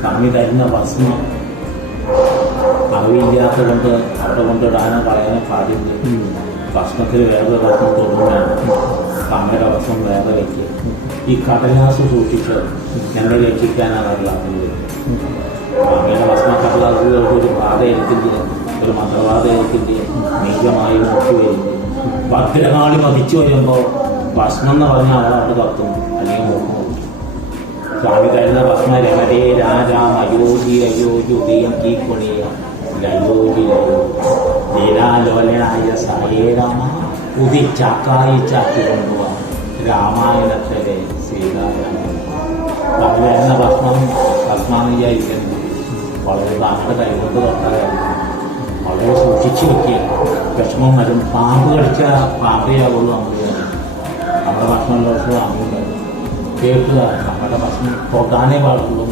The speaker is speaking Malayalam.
സ്വാമി തരുന്ന ഭസ്മം അറിവില്ലാത്ത കൊണ്ട് അവിടെ കൊണ്ടിടാനോ കളയാനോ പാടില്ല. ഭസ്മത്തിൽ വേറെ ഭസ്മം തൊടുകയാണ്. സ്വാമിയുടെ ഭസ്മം വേറെ വയ്ക്കുക. ഈ കടലാസ് സൂക്ഷിച്ച് എന്നെ രക്ഷിക്കാനാണ് അറിയാത്തത്. സ്വാമിയുടെ ഭസ്മ കടലാസുകൾക്ക് ഒരു ബാധ എടുക്കില്ല, ഒരു മന്ത്രവാദ എടുക്കില്ല, നീചമായി നോക്കി വരില്ല. ഭദ്രകാളി മതിച്ചു വരുമ്പോൾ ഭസ്മം എന്ന് പറഞ്ഞാൽ അവളവിടെ കത്തും, അല്ലെങ്കിൽ നോക്കും. സ്വാമി തരുന്ന ഭസ്മ രമരേ രാജാം അയോധി അയോധി ഉദയം കീക്കൊണിയ ലയോധി ലയോ ലീലാലോലനായ സായേ രാമ ഉദിച്ചാക്കായി ചാക്കി കൊണ്ടുപോവാ രാമായണത്തിലെ സീതാരാമൻ. സ്വാമി തരുന്ന ഭസ്മാന്ന് വിചാരിക്കുന്നത് വളരെ താങ്കളുടെ കൈകൊണ്ട് തൊട്ടാലും വളരെ സൂക്ഷിച്ചു വെക്കുക. വിഷമം വരും. പാമ്പ് കടിച്ച പാമ്പയാവുള്ളൂ. നമ്മുടെ ഭക്ഷണം ദിവസം പാമ്പുണ്ടാവും. കേൾക്കുക നമ്മുടെ ഭക്ഷണം പോകാനേ പാടുള്ളൂ.